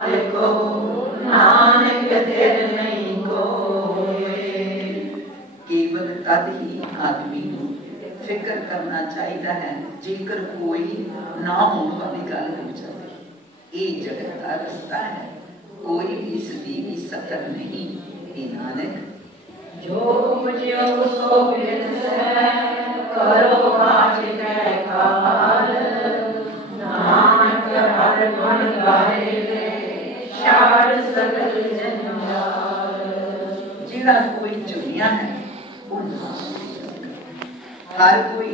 नानक दिल नहीं कोई। केवल तद ही आदमी को फिक्र करना चाहिए है जेकर कोई ना होने वाली गल हो जाए। ये जगत का रस्ता है, कोई भी इसकी भी सफर नहीं। हे नानक जो मुझे सो करो आज काल, नानक हर मन गाए जिहड़ा कोई चुनिया है हर कोई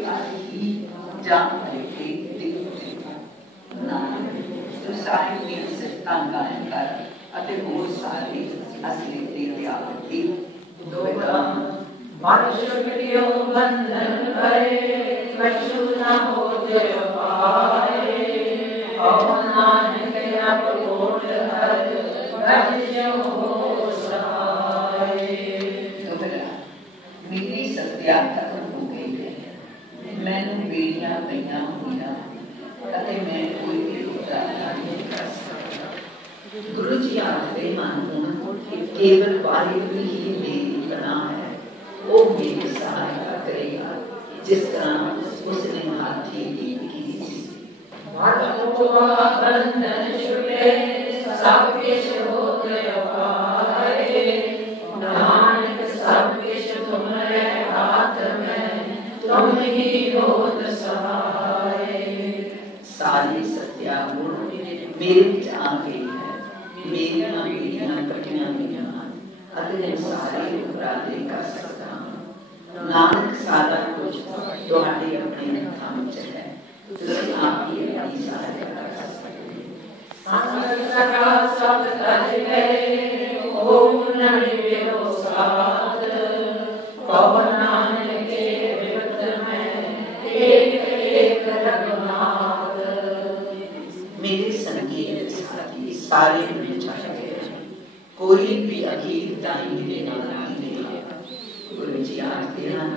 ही जान बैठे तू सारे मेरे सिफतां गायन कर अते होर सारे असली ते त्याग दी दोगा वर्ष करियो बंधन भरे कछु न होते पाए। ओ नानक अब कोट हर मेरी सत्या खत्म हो गई है, मैनू बेड़ियां पईयां होईयां अते मैं कोई भी उतारा नहीं कर सकता। गुरु जी आखदे मन हुण केवल वाहिगुरू ही मेरी पनाह है, वो मेरी सहायता करेगा जिस तरह उसने हाथी की सी। बंधन छुटे सब किश होते पाए, नानक सब किश तुम्हारे हाथ में, तुम ही होत सहाय। सारी सत्या गुण मेरे विच आ गई है, मेरियां बेड़ियां कटियां गईयां हैं अते मैं सारे उपराले कर सकता हूं। नानक सारा कुछ तुहाडे अपने हत्थां विच है, तुसीं आप ही अपनी सहायता कर सकते हो। सब तज गए ओम नमो साध, पवन नानक के विपत में एक एक रघुनाथ। मेरे संगीत साथी सारे मिल जाएंगे, कोई भी अखीर ताई मेरे नाल नहीं रहेगा। गुरु जी आखते हैं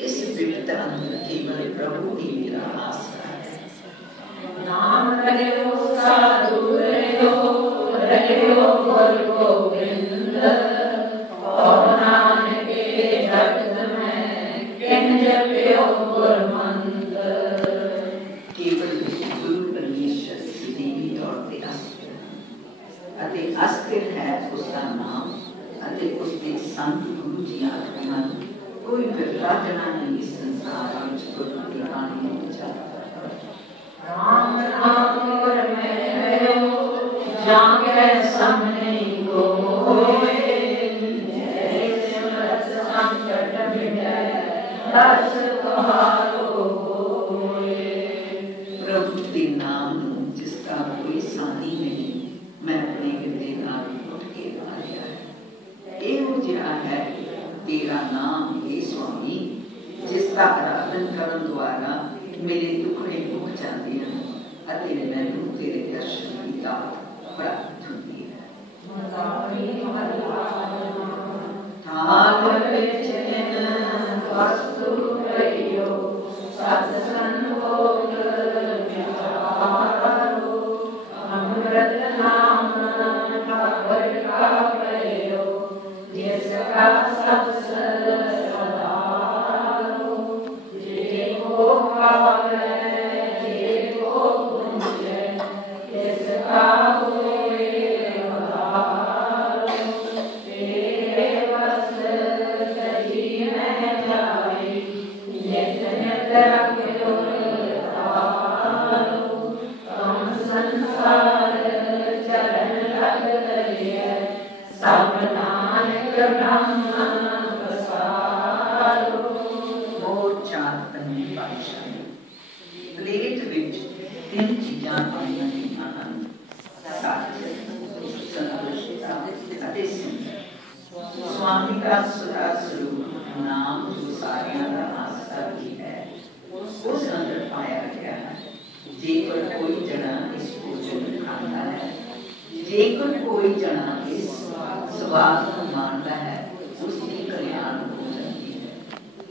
इस विपत अंदर केवल प्रभु ही मेरा आसरा है। नाम रहो साधु रहो गुरु गोविंद, और नानक के जगत में किन जप्यो गुरमंद। केवल गुरु परमेश्वर सीधी तौर पे अस्थिर है उसका नाम अते उसके संत गुरु जी आखते हैं कोई विरला जना नहीं इस संसार में गुरु की बाणी नहीं जाता। राम नाम और मैं जाके सामने कोई, जैसे मत संकट मिटे दस तुम्हारो होए। प्रभु के नाम जिसका कोई सानी नहीं, मैं अपने हृदय नाल उठ के ला लिया है। एहो जिहा है तेरा नाम हे स्वामी, जिसका आराधन करन द्वारा मेरे दुखड़े मुक जाते हैं अते मैनू तेरे दर्शन की दात प्राप्त होती है। थाल विच जिन वस्तु पइयो सत संभोग विचारो, अमृत नाम ठाकुर का पइयो जिसका सब सदारो। जे को पावे जे को पूजे जिसका होए उद्धारो। तेरे बस सही में जाए नित नित रखियो तारो। तुम संसार चरण लग रहिए सब नानक ब्रह्म पसारो। मोर चार पंजे पातशाही प्लेट विच तीन चीज़ां पाईयां गईयां हन, सच संतुष्टता अते सिमरन। स्वामी का सदा स्वरूप नाम जो सारियां दा आसरा भी है उस अंदर पाया गया है। जेकर कोई जना इस भोजन खांदा है, जेकर कोई जना इस स्वाद को मानता है, उसकी कल्याण हो जाती है।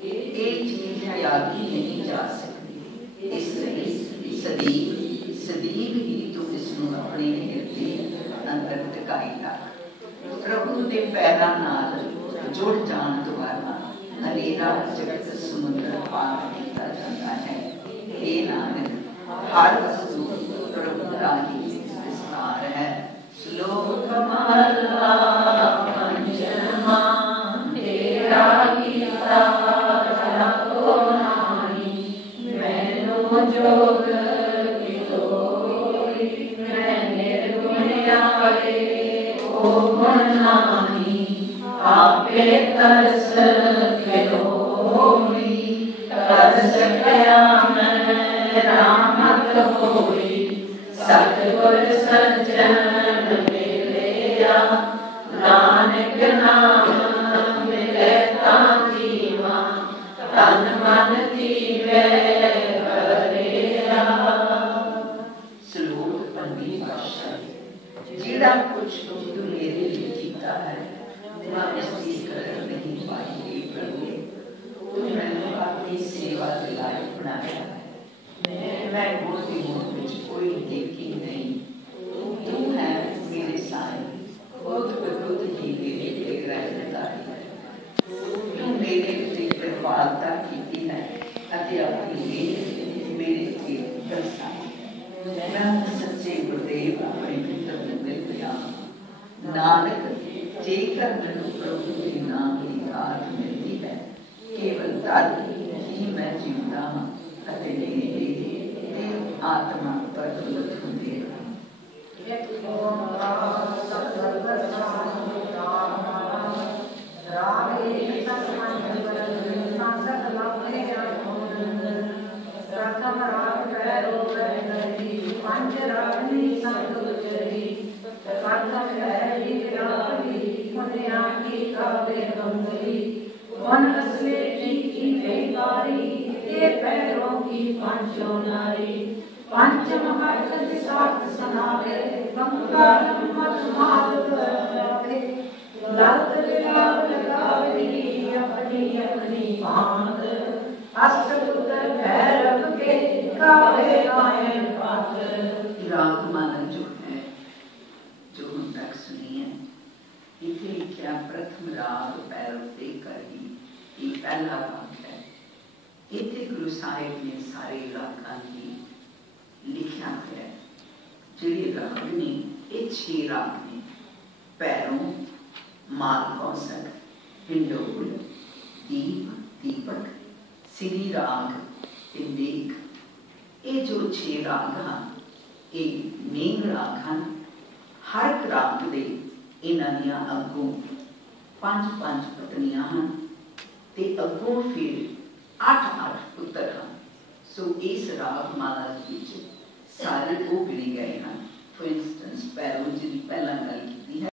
एक चीज त्यागी नहीं जा सकती, इसलिए सदैव सदैव ही तुम इसमें अपने हृदय ਦੇ ਪੈਰਾਂ ਨਾਲ ਜੁੜ ਜਾਣ ਦੁਆਰਾ ਹਨੇਰਾ ਜਗਤ ਸਮੁੰਦਰ ਪਾਰ ਕੀਤਾ ਜਾਂਦਾ ਹੈ। ਇਹ ਨਾਨਕ ਹਰ ਵਸਤੂ ਪ੍ਰਭੂ ਦਾ ਹੀ ਵਿਸਤਾਰ ਹੈ। ਸ਼ਲੋਕ ਮਹਲਾ ਪੰਜਵਾਂ। ਤੇਰਾ ਕੀਤਾ ਰੱਖੋ ਨਾਹੀ, ਮੈਨੂੰ ਜੋਗ ਕੀ ਤੋਈ। ਮੈਂ ਨਿਰਗੁਣਿਆਰੇ ਉਹ ਗੁਣ ਨਾਹੀ, ਆਪੇ ਤਰਸ ਕੇ ਹੋਈ। ਕਰ ਸਕਿਆ ਮੈਂ ਰਾਮਤ ਹੋਈ, ਸਤਿਗੁਰ ਸੱਜਣ ਮਿਲਿਆ। ਨਾਨਕ ਨਾਮ ਮਿਲੇ ਤਾਂ ਜੀਵਾਂ, ਤਨ ਮਨ ਜੀਵੇ ਕਰਿਆ। ਸ਼ਲੋਕ ਪੰਜਵੀਂ ਪਾਤਸ਼ਾਹੀ। ਜਿਹੜਾ ਕੁਛ ਤੂੰ ਮੇਰੇ ਲਈ ਕੀਤਾ ਹੈ, ਮੈਂ ਉਸਦੀ ਕਦਰ ਨਹੀਂ ਪਾਈ। ਪ੍ਰਭੂ ਤੂੰ ਮੈਨੂੰ ਆਪਣੀ ਸੇਵਾ ਦੇ ਲਾਇਕ ਬਣਾਇਆ ਹੈ। ਮੈਂ ਗੋਦੀ ਮੋਹ ਵਿੱਚ ਕੋਈ ਦੇਖੀ ਨਹੀਂ। ਤੂੰ ਹੈ ਮੇਰੇ ਸਾਈਂ, ਖੁਦ ਬਖੁਦ ਹੀ ਮੇਰੇ ਤੇ ਰਹਿਮਤਾਰੀ ਹੈ। ਤੂੰ ਮੇਰੇ ਉੱਤੇ ਕਿਰਪਾਲਤਾ ਕੀਤੀ ਹੈ ਅਤੇ ਆਪਣੀ ਮਿਹਰ ਮੇਰੇ ਤੇ ਦਰਸਾਈ। ਮੈਂ ਸੱਚੇ ਗੁਰਦੇਵ ਆਪਣੇ ਪਿਤਰ ਨੂੰ ਮਿਲ ਗਿਆ। ਨਾਨਕ ਜੇਕਰ ਮੈਨੂੰ ਪ੍ਰਭੂ ਦੇ ਨਾਮ ਦੀ ਦਾਤ ਮਿਲਦੀ ਹੈ, ਕੇਵਲ ਤਦ ਹੀ ਮੈਂ ਜਿਉਂਦਾ ਹਾਂ ਅਤੇ ਮੇਰੀ ਆਤਮਾ ਪ੍ਰਫੁੱਲਤ ਹੁੰਦੀ ਹੈ। रागमाला जो है, जो हम तक सुनी है, इथे लिखा प्रथम राग पैरव ते करी, ये पहला राग है। इथे गुरु साहिब ने सारे रागां की लिखा है। जिहड़े राग ने ये 6 राग ने, पैरों, माल कौसक, हिंडोल, दीप, दीपक, सिरी राग, इंदेक। ये जो 6 राग हैं, ये मेन राग हैं। हर एक राग दे इन्हां दियां अगों 5-5 पत्नियां हैं ते अगों फिर 8-8 पुत्र हैं। सो इस राग माला विच सारे वो गिने गए हैं। फॉर इंस्टेंस पैरों जी पहला गल